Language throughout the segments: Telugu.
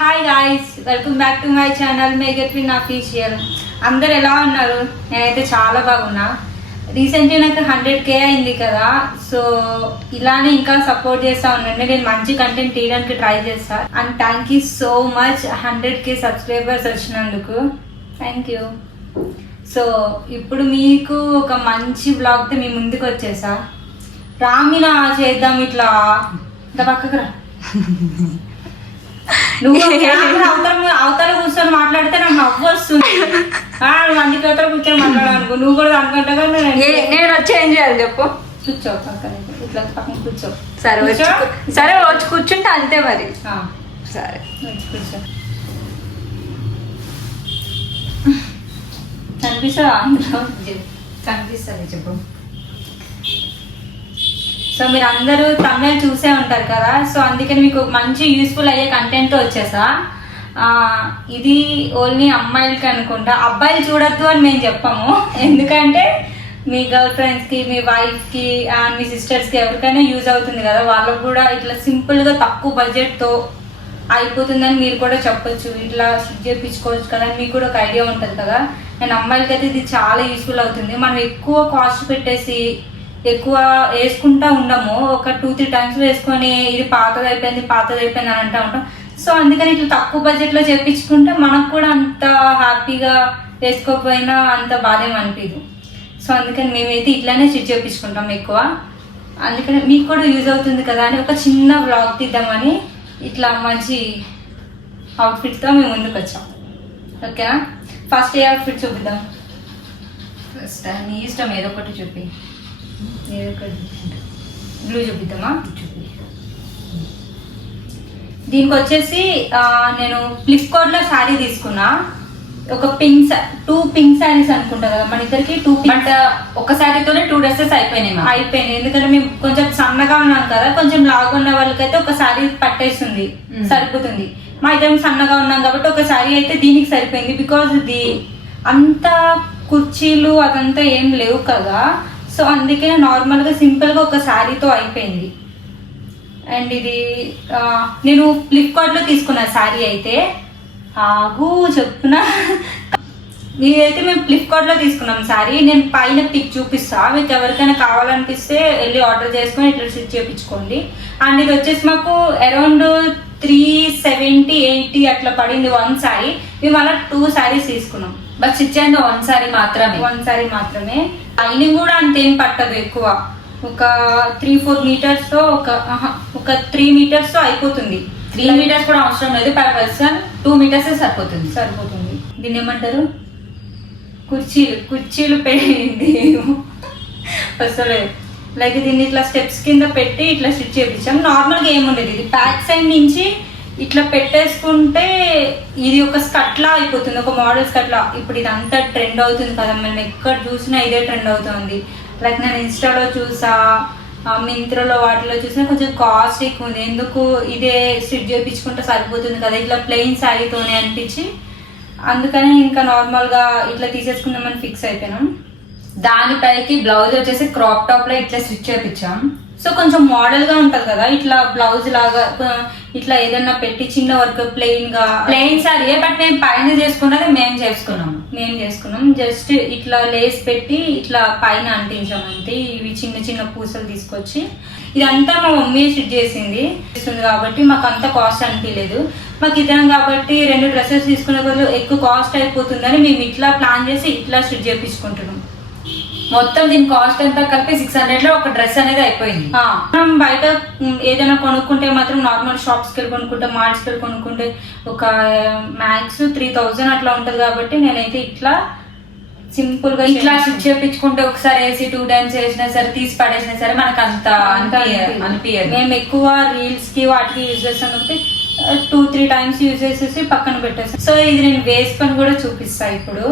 Hi guys welcome back to my channel మేగట్ విన్ అఫీషియల్ అందరు ఎలా ఉన్నారు? నేనైతే చాలా బాగున్నా. రీసెంట్గా నాకు హండ్రెడ్ కే అయింది కదా. సో ఇలానే ఇంకా సపోర్ట్ చేస్తా ఉండండి. నేను మంచి కంటెంట్ తీయడానికి ట్రై చేస్తా. And thank you so much hundred K subscribers వచ్చినందుకు. థ్యాంక్ యూ సో ఇప్పుడు మీకు ఒక మంచి బ్లాగ్తో మీ ముందుకు వచ్చేసా. రామిన చేద్దాం ఇట్లా. ఇంత పక్కకు రా. నువ్వు అవతల అవతల కూర్చొని మాట్లాడితే నాకు నవ్వు వస్తుంది. అందుకే అవతల కూర్చొని మాట్లాడాలనుకో నువ్వు కూడా అనుకుంటా ఏ- నేను వచ్చి ఏం చేయాలి చెప్పు? కూర్చో పక్కన ఇట్లా పక్కన కూర్చో. సరే వచ్చి సరే వచ్చి కూర్చుంటే అంతే మరి. ఆ, సరే. వచ్చి కూర్చో. కనిపిస్తుందా? అందులో కనిపిస్తుంది చెప్పు. సో మీరు అందరూ తమిళ చూసే ఉంటారు కదా. సో అందుకని మీకు మంచి యూస్ఫుల్ అయ్యే కంటెంట్ వచ్చేసా. ఇది ఓన్లీ అమ్మాయిలకి అనుకుంటా. అబ్బాయిలు చూడొద్దు అని మేము చెప్పాము. ఎందుకంటే మీ గర్ల్ ఫ్రెండ్స్కి మీ వైఫ్కి అండ్ మీ సిస్టర్స్కి ఎవరికైనా యూజ్ అవుతుంది కదా. వాళ్ళకు కూడా ఇట్లా సింపుల్గా తక్కువ బడ్జెట్తో అయిపోతుందని మీరు కూడా చెప్పొచ్చు. ఇట్లా స్టిచ్ చేయించుకోవచ్చు కదా మీకు కూడా ఒక ఐడియా ఉంటుంది కదా. నేను అమ్మాయిలకి అయితే ఇది చాలా యూస్ఫుల్ అవుతుంది. మనం ఎక్కువ కాస్ట్ పెట్టేసి ఎక్కువ వేసుకుంటా ఉండము. ఒక టూ త్రీ టైమ్స్ వేసుకొని ఇది పాతది అయిపోయింది పాతది అయిపోయింది అని అంటూ ఉంటాం. సో అందుకని ఇట్లా తక్కువ బడ్జెట్లో చేపించుకుంటే మనకు కూడా అంత హ్యాపీగా వేసుకోకపోయినా అంత బాధ అనిపించదు సో అందుకని మేమైతే ఇట్లానే స్టిచ్ చేపించుకుంటాం ఎక్కువ. అందుకని మీకు కూడా యూజ్ అవుతుంది కదా అని ఒక చిన్న బ్లాగ్ తీద్దామని ఇట్లా మంచి అవుట్ఫిట్తో మేము ముందుకు వచ్చాం ఓకేనా? ఫస్ట్ ఏ అవుట్ఫిట్ చూపిద్దాం. ఫస్ట్ నీ ఇష్టం ఏదో ఒకటి చూపి. ఏదో ఒకటి బ్లూ చూపిద్దామా చూపి దీనికి వచ్చేసి నేను ఫ్లిప్కార్ట్లో శారీ తీసుకున్నా. ఒక పింక్ టూ పింక్ శారీస్ అనుకుంటా కదా మన ఇద్దరికి టూ బట్ ఒక శారీతోనే టూ డ్రెస్సెస్ అయిపోయినాయి మా అయిపోయింది ఎందుకంటే మేము కొంచెం సన్నగా ఉన్నాం కదా కొంచెం లావుగా ఉన్న వాళ్ళకైతే ఒక శారీ పట్టేస్తుంది. సరిపోతుంది. మా ఇద్దరం సన్నగా ఉన్నాం కాబట్టి ఒక శారీ అయితే దీనికి సరిపోయింది. బికాజ్ ఇది అంత కుర్చీలు అదంతా ఏం లేవు కదా సో అందుకే నార్మల్గా సింపుల్గా ఒక శారీతో అయిపోయింది. అండ్ ఇది నేను ఫ్లిప్కార్ట్లో తీసుకున్న శారీ అయితే ఆగు చెప్తున్నా ఇదైతే మేము ఫ్లిప్కార్ట్లో తీసుకున్నాం శారీ. నేను పైన పిక్ చూపిస్తా. మీకు ఎవరికైనా కావాలనిపిస్తే వెళ్ళి ఆర్డర్ చేసుకొని ఇట్లా స్టిచ్ చేయించుకోండి అండ్ ఇది వచ్చేసి మాకు అరౌండ్ త్రీ సెవెంటీ ఎయిటీ అట్లా పడింది వన్ శారీ. మేము అలా టూ శారీస్ తీసుకున్నాం. బట్ స్టిచ్ అయింది వన్ శారీ మాత్రమే వన్ సారీ మాత్రమే లైనింగ్ కూడా అంతేం పట్టదు ఎక్కువ ఒక త్రీ ఫోర్ మీటర్స్తో ఒక ఒక త్రీ మీటర్స్తో అయిపోతుంది త్రీ మీటర్స్ కూడా అవసరం లేదు పర్ పర్సన్ టూ మీటర్స్ సరిపోతుంది సరిపోతుంది దీన్ని ఏమంటారు కుర్చీలు కుర్చీలు పెట్టి అసలు లైక్ దీన్ని ఇట్లా స్టెప్స్ కింద పెట్టి ఇట్లా స్టిచ్ చేయించాం నార్మల్గా ఏముండేది. ఇది బ్యాక్ సైడ్ నుంచి ఇట్లా పెట్టేసుకుంటే ఇది ఒక స్కట్లా అయిపోతుంది ఒక మోడల్ స్కట్లా. ఇప్పుడు ఇది అంతా ట్రెండ్ అవుతుంది కదా మనం ఎక్కడ చూసినా ఇదే ట్రెండ్ అవుతుంది. లైక్ నేను ఇన్స్టాలో చూసా మింత్రలో వాటిలో చూసినా కొంచెం కాస్ట్ ఎక్కువ ఉంది. ఎందుకు ఇదే స్టిచ్ చేయించుకుంటే సరిపోతుంది కదా? ఇట్లా ప్లెయిన్ శారీతోనే అనిపించి అందుకని ఇంకా నార్మల్గా ఇట్లా తీసేసుకుందామని ఫిక్స్ అయిపోయినాం. దానిపైకి బ్లౌజ్ వచ్చేసి క్రాప్ టాప్లో ఇట్లా స్టిచ్ చేయించాం. సో కొంచెం మోడల్గా ఉంటది కదా ఇట్లా బ్లౌజ్ లాగా ఇట్లా ఏదన్నా పెట్టి చిన్న వర్క్ ప్లెయిన్గా. ప్లెయిన్ శారీ బట్ మేము పైన చేసుకున్నది మేము చేసుకున్నాము. మేము చేసుకున్నాం జస్ట్ ఇట్లా లేస్ పెట్టి ఇట్లా పైన అంటించాం అంతే. ఇవి చిన్న చిన్న పూసలు తీసుకొచ్చి. ఇదంతా మా మమ్మీ స్టిచ్ చేసింది. చేస్తుంది కాబట్టి మాకు అంత కాస్ట్ అనిపించలేదు మాకు ఇద్దరం కాబట్టి రెండు డ్రెస్సెస్ తీసుకునే బదులు ఎక్కువ కాస్ట్ అయిపోతుందని మేము ఇట్లా ప్లాన్ చేసి ఇట్లా స్టిచ్ చేయించుకుంటున్నాం మొత్తం దీని కాస్ట్ అంతా కలిపి సిక్స్ హండ్రెడ్లో ఒక డ్రెస్ అనేది అయిపోయింది. మనం బయట ఏదైనా కొనుక్కుంటే మాత్రం నార్మల్ షాప్స్కి వెళ్ళి కొనుక్కుంటే మార్ట్స్కి వెళ్ళి కొనుక్కుంటే ఒక మ్యాక్స్ త్రీ థౌజండ్ అట్లా ఉంటది కాబట్టి నేనైతే ఇట్లా సింపుల్గా ఇట్లా స్టిచ్ చేపించుకుంటే ఒకసారి వేసి టూ టైమ్స్ వేసినా సరే తీసి పడేసినా సరే మనకు అంత అంత అనిపించ- అనిపించదు మేము ఎక్కువ రీల్స్కి వాటికి యూజ్ చేస్తాం కాబట్టి టూ త్రీ టైమ్స్ యూజ్ చేసేసి పక్కన పెట్టేస్తాం. సో ఇది నేను వేసుకొని కూడా చూపిస్తా ఇప్పుడు.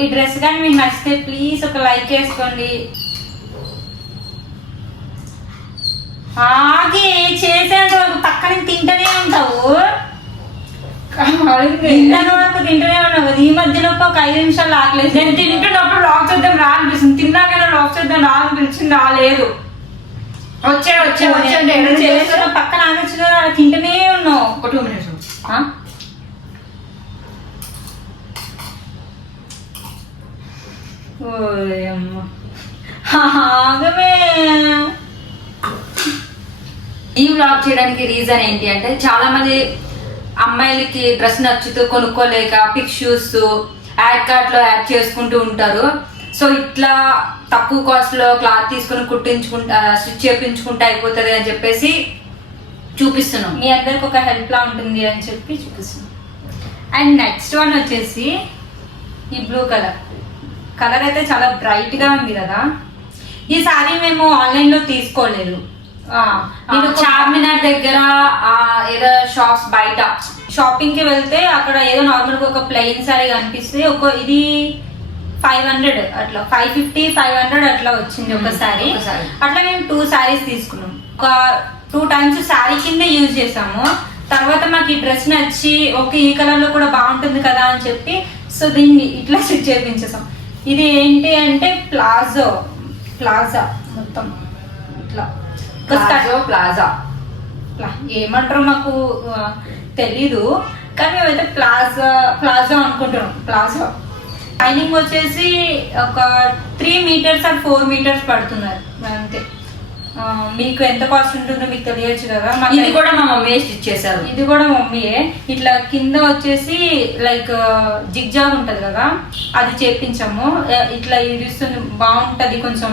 ఈ డ్రెస్ కానీ మీకు నచ్చితే ప్లీజ్ ఒక లైక్ వేసుకోండి ఆగి చేసేంత వరకు పక్కన తింటూనే ఉంటావు. తింటాను వరకు తింటూనే ఉన్నావు. ఈ మధ్యలో ఒక ఐదు నిమిషాలు ఆకలేదు. నేను తింటున్నప్పుడు లాక్ చేద్దాం రా అనిపిస్తుంది. తిన్నాకైనా లాక్ చేద్దాం రా అనిపించింది. రాలేదు. వచ్చే వచ్చే వచ్చే పక్కన ఆగచ్చు తింటూనే ఉన్నావు. ఒక టూ మినిట్స్ ఆ? ఓయమ్మ. ఆగమే. ఈ వ్లాగ్ చేయడానికి రీజన్ ఏంటి అంటే చాలా మంది అమ్మాయిలకి డ్రెస్ నచ్చుతూ కొనుక్కోలేక పిక్ షూస్ యాడ్ కార్ట్లో యాడ్ చేసుకుంటూ ఉంటారు. సో ఇట్లా తక్కువ కాస్ట్లో క్లాత్ తీసుకుని కుట్టించుకుంటా స్టిచ్ చేపించుకుంటే అయిపోతుంది అని చెప్పేసి చూపిస్తున్నాం. మీ అందరికి ఒక హెల్ప్ లా ఉంటుంది అని చెప్పి చూపిస్తున్నాం. అండ్ నెక్స్ట్ వన్ వచ్చేసి ఈ బ్లూ కలర్ కలర్ అయితే చాలా బ్రైట్గా ఉంది కదా. ఈ సారీ మేము ఆన్లైన్లో తీసుకోలేదు. నేను చార్మినార్ దగ్గర ఏదో షాప్స్ బయట. షాపింగ్కి వెళ్తే అక్కడ ఏదో నార్మల్గా ఒక ప్లెయిన్ సారీ కనిపిస్తే ఒక ఇది ఫైవ్ హండ్రెడ్ అట్లా ఫైవ్ ఫిఫ్టీ ఫైవ్ హండ్రెడ్ అట్లా వచ్చింది ఒక సారీ ఒక. అట్లా మేము టూ సారీస్ తీసుకున్నాం. ఒక టూ టైమ్స్ సారీ కింద యూజ్ చేసాము తర్వాత మాకు ఈ డ్రెస్ నచ్చి ఓకే ఈ కలర్లో కూడా బాగుంటుంది కదా అని చెప్పి సో దీన్ని ఇట్లా స్టిచ్ చేయించేసాం ఇది ఏంటి అంటే ప్లాజో ప్లాజా మొత్తం. ఇట్లా. Palazzo plaza. ప్లా ఏమంటారో మాకు తెలీదు. కానీ మేమైతే ప్లాజా ప్లాజా అనుకుంటున్నాం. ప్లాజా. లైనింగ్ వచ్చేసి ఒక three metres or four metres పడుతున్నారు. అంతే మీకు ఎంత కాస్ట్ ఉంటుందో మీకు తెలియచ్చు కదా. ఇది కూడా మా మమ్మీ స్టిచ్ చేశారు ఇది కూడా మమ్మీయే. ఇట్లా కింద వచ్చేసి లైక్ జిగ్జాగ్ ఉంటది కదా అది చేపించాము. ఇట్లా ఇది ఇస్తుంది బాగుంటది కొంచెం.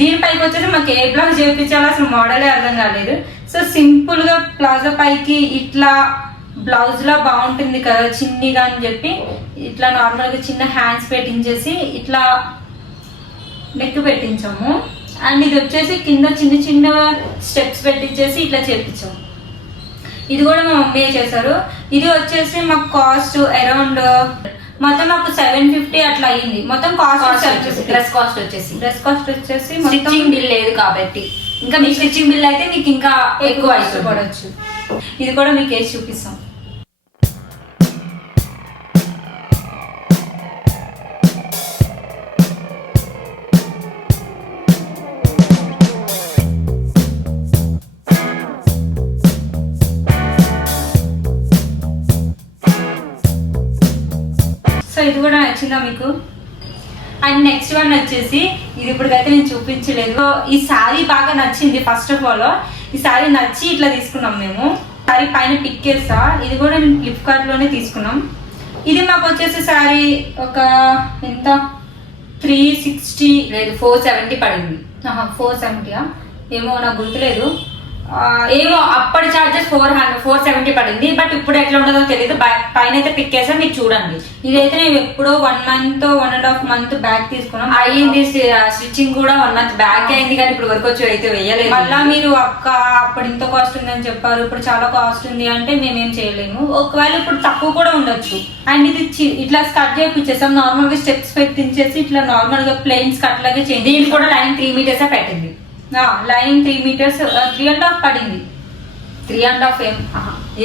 దీనిపైకి వచ్చేసి మాకు ఏ బ్లౌజ్ చేపించాలో అసలు మోడలే అర్థం కాలేదు. సో సింపుల్గా ప్లాజో పైకి ఇట్లా బ్లౌజ్ లా బాగుంటుంది కదా చిన్నిగా అని చెప్పి ఇట్లా నార్మల్గా చిన్న హ్యాండ్స్ పెట్టించేసి ఇట్లా నెక్ పెట్టించాము. అండ్ ఇది వచ్చేసి కింద చిన్న చిన్న స్టెప్స్ పెట్టించేసి ఇట్లా చేపించాము ఇది కూడా మా మమ్మీ చేశారు? ఇది వచ్చేసి మాకు కాస్ట్ అరౌండ్ మొత్తం మాకు సెవెన్ ఫిఫ్టీ అట్లా అయ్యింది మొత్తం కాస్ట్ డ్రెస్ కాస్ట్ వచ్చేసి డ్రెస్ కాస్ట్ వచ్చేసి. స్టిచ్చింగ్ బిల్ లేదు కాబట్టి. ఇంకా మీ స్టిచ్చింగ్ బిల్ అయితే మీకు ఇంకా ఎక్కువ అవుతుంది. పడవచ్చు ఇది కూడా మీకు వేసి చూపిస్తాం. ఇది కూడా నచ్చిందా మీకు? అండ్ నెక్స్ట్ వన్ వచ్చేసి ఇది ఇప్పటికైతే నేను చూపించలేదు. ఈ శారీ బాగా నచ్చింది ఫస్ట్ ఆఫ్ ఆల్ ఈ శారీ నచ్చి ఇట్లా తీసుకున్నాం మేము. శారీ పైన పిక్ చేస్తా ఇది కూడా మేము ఫ్లిప్కార్ట్లోనే తీసుకున్నాం. ఇది మాకు వచ్చేసి శారీ ఒక ఎంత? త్రీ సిక్స్టీ లేదు ఫోర్ సెవెంటీ పడింది. ఫోర్ సెవెంటీయా ఏమో నాకు గుర్తులేదు. ఏమో అప్పటి charges four hundred four seventy పడింది. బట్ ఇప్పుడు ఎట్లా ఉండదో తెలియదు పైన అయితే పిక్ చేసా మీకు చూడండి. ఇదైతే నేను ఎప్పుడో one month one and half month back తీసుకున్నాం. అయ్యింది స్టిచ్చింగ్ కూడా వన్ మంత్ బ్యాక్ అయింది. కానీ ఇప్పుడు వరకు వచ్చి అయితే వేయలేదు. మళ్ళా మీరు అక్క అప్పుడు ఇంత కాస్ట్ ఉందని చెప్పారు. ఇప్పుడు చాలా కాస్ట్ ఉంది అంటే మేమేం చేయలేము. ఒకవేళ ఇప్పుడు తక్కువ కూడా ఉండొచ్చు. అండ్ ఇది ఇట్లా స్కట్ చేయించేసాం నార్మల్గా స్టెప్స్ పెట్టించేసి ఇట్లా నార్మల్గా ప్లెయిన్స్ కట్ లాగే చేంజ్ దీనికి కూడా లైన్ త్రీ మీటర్స్ పెట్టింది. Lining three metres three and half పడింది. త్రీ అండ్ హాఫ్ ఏం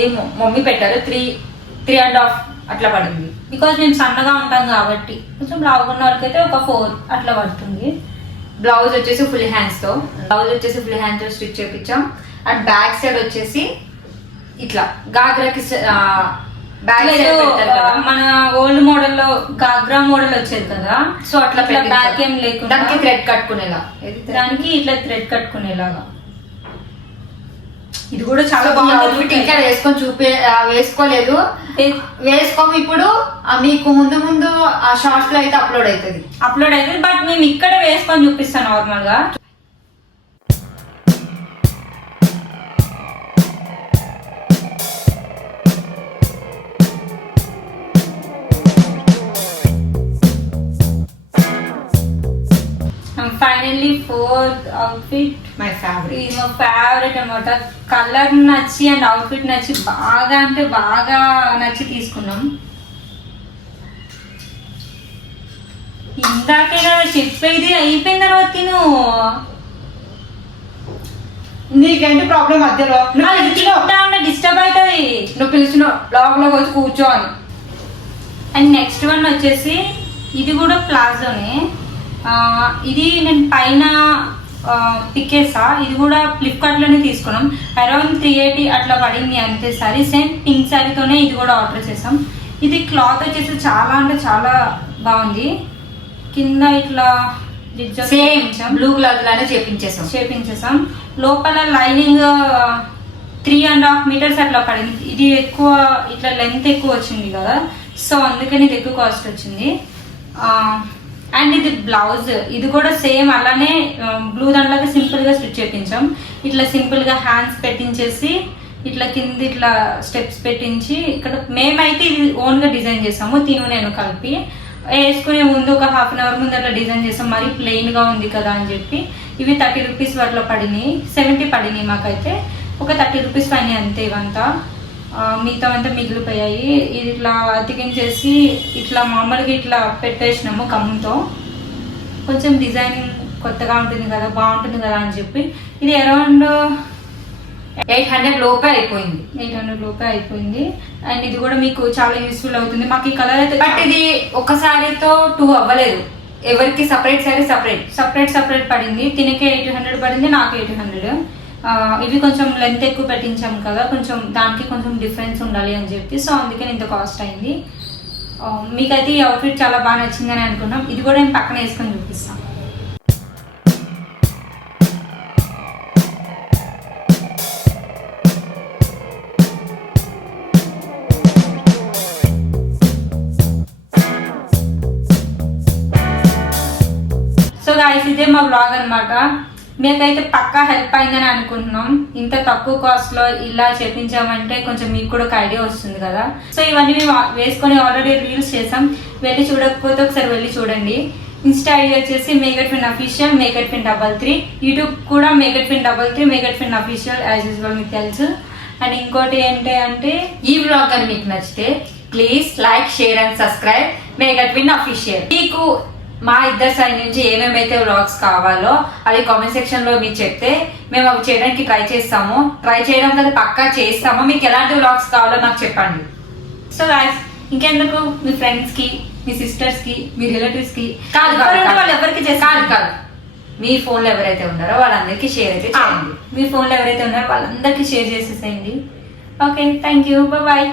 ఏమో మమ్మీ పెట్టారు. త్రీ త్రీ అండ్ హాఫ్ అట్లా పడింది. బికాజ్ మేము సన్నగా ఉంటాం కాబట్టి. కొంచెం లావుకున్న వాళ్ళకైతే ఒక ఫోర్ అట్లా పడుతుంది. బ్లౌజ్ వచ్చేసి ఫుల్ హ్యాండ్స్తో బ్లౌజ్ వచ్చేసి ఫుల్ హ్యాండ్స్తో స్టిచ్ చేపించాం. అండ్ బ్యాక్ సైడ్ వచ్చేసి ఇట్లా. గాగ్రాకి లేదు, ఆ, మన ఓల్డ్ మోడల్లో గాగ్రా మోడల్ వచ్చేది కదా. సో అట్లా ఇట్లా. బ్యాక్ ఏం లేకుండా దానికి థ్రెడ్ కట్టుకునేలా? దానికి ఇట్లా థ్రెడ్ కట్టుకునేలాగా. ఇది కూడా చాలా బాగుంది. ఇంకా వేసుకొని చూపే ఆ, వేసుకోలేదు. వేసుకోము ఇప్పుడు ఆ, మీకు ముందు ముందు ఆ షార్ట్స్లో అయితే అప్లోడ్ అవుతుంది. అప్లోడ్ అయితే బట్ మేము ఇక్కడ వేసుకొని చూపిస్తాం నార్మల్గా. ఫోర్త్ అవుట్ఫిట్ మై ఫేవరెట్ మా ఫేవరెట్ అనమాట. కలర్ నచ్చి అండ్ అవుట్ఫిట్ నచ్చి బాగా అంటే బాగా నచ్చి తీసుకున్నాం. ఇందాకే కదా చెప్పేది అయిపోయిన తర్వాత తిను. నీకేంటి ప్రాబ్లం మధ్యలో? డిస్టర్బ్ అవుతుంది. నువ్వు పిలిచిన లోపలికి వచ్చి కూర్చో అని. అండ్ నెక్స్ట్ వన్ వచ్చేసి ఇది కూడా ప్లాజోనే. ఇది నేను పైన పిక్కేసా ఇది కూడా ఫ్లిప్కార్ట్లోనే తీసుకున్నాం. అరౌండ్ త్రీ ఎయిటీ అట్లా పడింది అంతే సారీ. సేమ్ పింక్ శారీతోనే ఇది కూడా ఆర్డర్ చేసాం. ఇది క్లాత్ వచ్చేసి చాలా అంటే చాలా బాగుంది. కింద ఇట్లా సేమ్. బ్లూ కలర్ లానే చేపించేసాం. చేపించేసాం. లోపల lining three and half metres అట్లా పడింది. ఇది ఎక్కువ ఇట్లా లెంత్ ఎక్కువ వచ్చింది కదా. సో అందుకని ఇది ఎక్కువ కాస్ట్ వచ్చింది అండ్ ఇది బ్లౌజ్ ఇది కూడా సేమ్ అలానే um, బ్లూ దాంట్లోకి సింపుల్గా స్టిచ్ చేపించాం. ఇట్లా సింపుల్గా హ్యాండ్స్ పెట్టించేసి ఇట్లా కింద ఇట్లా స్టెప్స్ పెట్టించి ఇక్కడ మేమైతే ఇది ఓన్గా డిజైన్ చేసాము తిను నేను కలిపి. వేసుకునే ముందు ఒక హాఫ్ అన్ అవర్ ముందు అట్లా డిజైన్ చేసాం మరి ప్లెయిన్గా ఉంది కదా అని చెప్పి. ఇవి థర్టీ రూపీస్ వాటిలో పడినాయి సెవెంటీ పడినాయి మాకైతే. ఒక థర్టీ రూపీస్ పైన అంతే ఇవంతా. మిగతా అంతా మిగిలిపోయాయి. ఇది ఇట్లా అతికించేసి ఇట్లా మామూలుగా ఇట్లా పెట్టేసినాము కమ్ముతో. కొంచెం డిజైన్ కొత్తగా ఉంటుంది కదా బాగుంటుంది కదా అని చెప్పి. ఇది అరౌండ్ ఎయిట్ హండ్రెడ్ లోపే అయిపోయింది. ఎయిట్ హండ్రెడ్ లోపే అయిపోయింది. అండ్ ఇది కూడా మీకు చాలా యూస్ఫుల్ అవుతుంది. మాకు ఈ కలర్ అయితే బట్ ఇది ఒక సారీతో టూ అవ్వలేదు. ఎవరికి separate sari separate. Separate separate పడింది. తినకే ఎయిట్ హండ్రెడ్ పడింది నాకు ఎయిట్ హండ్రెడ్. ఇవి కొంచెం లెంత్ ఎక్కువ పెట్టించాం కదా కొంచెం దానికి కొంచెం డిఫరెన్స్ ఉండాలి అని చెప్పి. సో అందుకని ఇంత కాస్ట్ అయింది. మీకైతే ఈ అవుట్ఫిట్ చాలా బాగా నచ్చిందని అనుకున్నాం. ఇది కూడా నేను పక్కన వేసుకొని చూపిస్తాం. సో గాయస్ ఇదే మా బ్లాగ్ అనమాట మీకైతే పక్కా హెల్ప్ అయిందని అనుకుంటున్నాం. ఇంత తక్కువ కాస్ట్లో ఇలా చేపించామంటే కొంచెం మీకు కూడా ఒక ఐడియా వస్తుంది కదా. సో ఇవన్నీ మేము వేసుకొని ఆల్రెడీ రీల్స్ చేసాం. వెళ్ళి చూడకపోతే ఒకసారి వెళ్ళి చూడండి. ఇన్స్టా ఐడి వచ్చేసి మేకట్ ఫిన్ అఫీషియల్ మేకట్ ఫిన్ డబల్ త్రీ యూట్యూబ్ కూడా మేకట్ ఫిన్ డబల్ త్రీ మేకట్ ఫిన్ అఫీషియల్ యాజ్ యూజువల్ మీకు తెలుసు. అండ్ ఇంకోటి ఏంటి అంటే ఈ బ్లాగ్ అని మీకు నచ్చితే please like share and subscribe మేకట్ విన్ అఫీషియల్ మీకు మా ఇద్దరు సైడ్ నుంచి ఏమేమైతే వ్లాగ్స్ కావాలో అవి కామెంట్ సెక్షన్లో మీరు చెప్తే మేము అవి చేయడానికి ట్రై చేస్తాము. ట్రై చేయడం కదా పక్కా చేస్తాము. మీకు ఎలాంటి వ్లాగ్స్ కావాలో నాకు చెప్పండి. సో గాయస్ ఇంకెందుకు? మీ ఫ్రెండ్స్కి మీ సిస్టర్స్కి మీ రిలేటివ్స్కి? కాదు. వాళ్ళు ఎవరికి చేస్తారు? కాదు మీ ఫోన్లో ఎవరైతే ఉన్నారో వాళ్ళందరికీ షేర్ అయితే చేయండి. మీ ఫోన్లో ఎవరైతే ఉన్నారో వాళ్ళందరికీ షేర్ చేసేసేయండి. Okay thank you bye